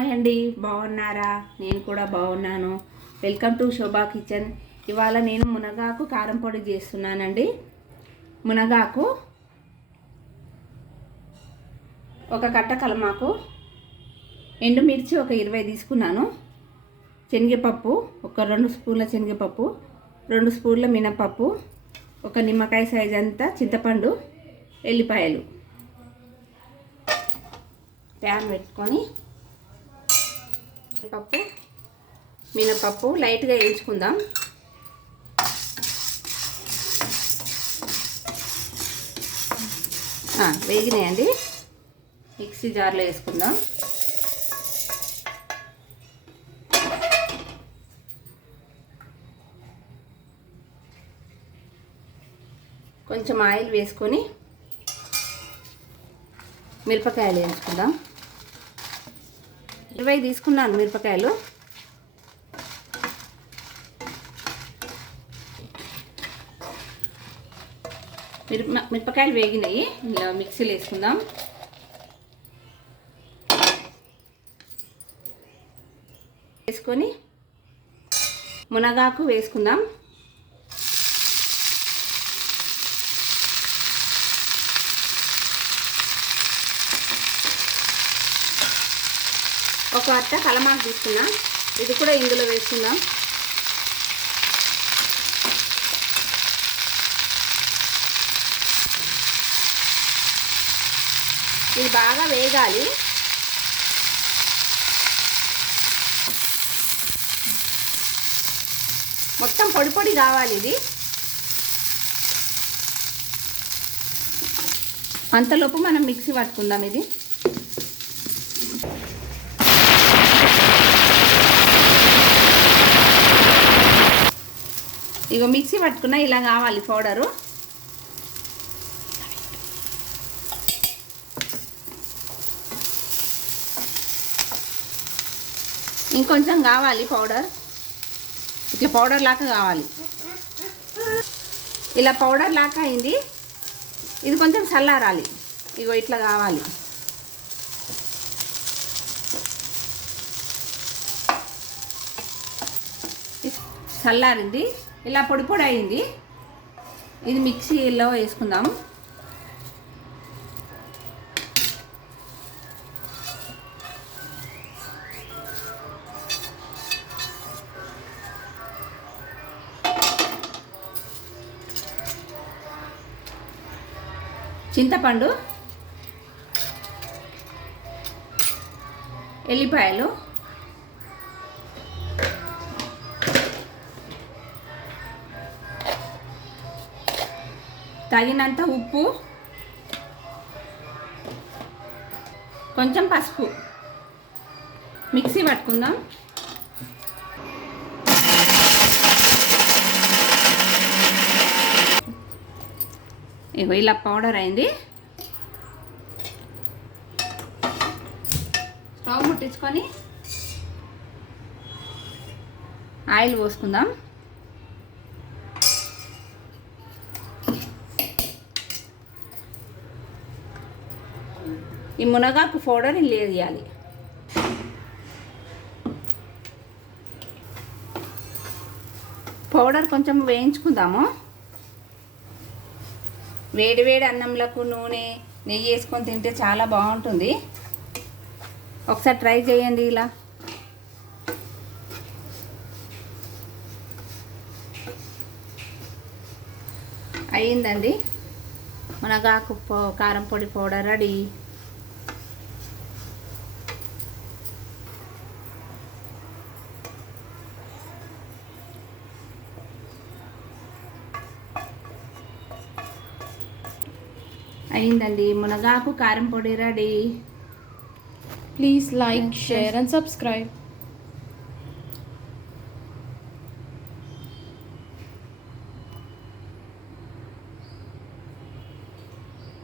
Hi అండి, బాగున్నారా? నేను కూడా బాగున్నాను. Welcome to Shobha kitchen. ఇవాళ నేను మునగాకు కారం పొడి చేస్తున్నానండి. మునగాకు, ఒక కట్ట కలమాకు, ఎండుమిర్చి ఒక 20 తీసుకున్నాను, శనగపప్పు ఒక 2 స్పూన్ల శనగపప్పు, 2 స్పూన్ల మినపప్పు, ఒక నిమ్మకాయ సైజ్ అంతా చింతపండు, ఎల్లిపాయలు. ప్యాన్ పెట్టుకొని పప్పు మినపప్పు లైట్గా వేయించుకుందాం. వేగినాయండి. మిక్సీ జార్లో వేసుకుందాం. కొంచెం ఆయిల్ వేసుకొని మిరపకాయలు వేయించుకుందాం. 20 తీసుకున్నాను మిరపకాయలు. మిరపకాయలు వేగినాయి. ఇలా మిక్సీలో వేసుకుందాం. వేసుకొని మునగాకు వేసుకుందాం. ఒక అట్ట కలమాకు తీసుకున్నా, ఇది కూడా ఇందులో వేసుకుందాం. ఇది బాగా వేగాలి. మొత్తం పొడి పొడి కావాలి. ఇది అంతలోపు మనం మిక్సీ పట్టుకుందాం. ఇది ఇగో మిక్సీ పట్టుకున్నా, ఇలా కావాలి పౌడరు. ఇంకొంచెం కావాలి పౌడర్. ఇట్లా పౌడర్ లాగా కావాలి. ఇలా పౌడర్ లాగా అయింది. ఇది కొంచెం చల్లారాలి. ఇగో ఇట్లా కావాలి. చల్లారింది. ఇలా పొడి పొడి అయింది. ఇది మిక్సీలో వేసుకుందాం. చింతపండు, ఎల్లిపాయలు, తగినంత ఉప్పు, కొంచెం పసుపు. మిక్సీ పట్టుకుందాం. ఇగో ఇలా పౌడర్ అయింది. స్టవ్ ముట్టించుకొని ఆయిల్ పోసుకుందాం. ఈ మునగాకు పౌడర్ ఇలా వేయాలి. పౌడర్ కొంచెం వేయించుకుందాము. వేడి వేడి అన్నంలకు నూనె నెయ్యి వేసుకొని తింటే చాలా బాగుంటుంది. ఒకసారి ట్రై చేయండి. ఇలా అయ్యిందండి. మునగాకు కారం పొడి పౌడర్ రెడీ. అయిందండి మునగాకు కారం పొడి ready. Please like, share and subscribe.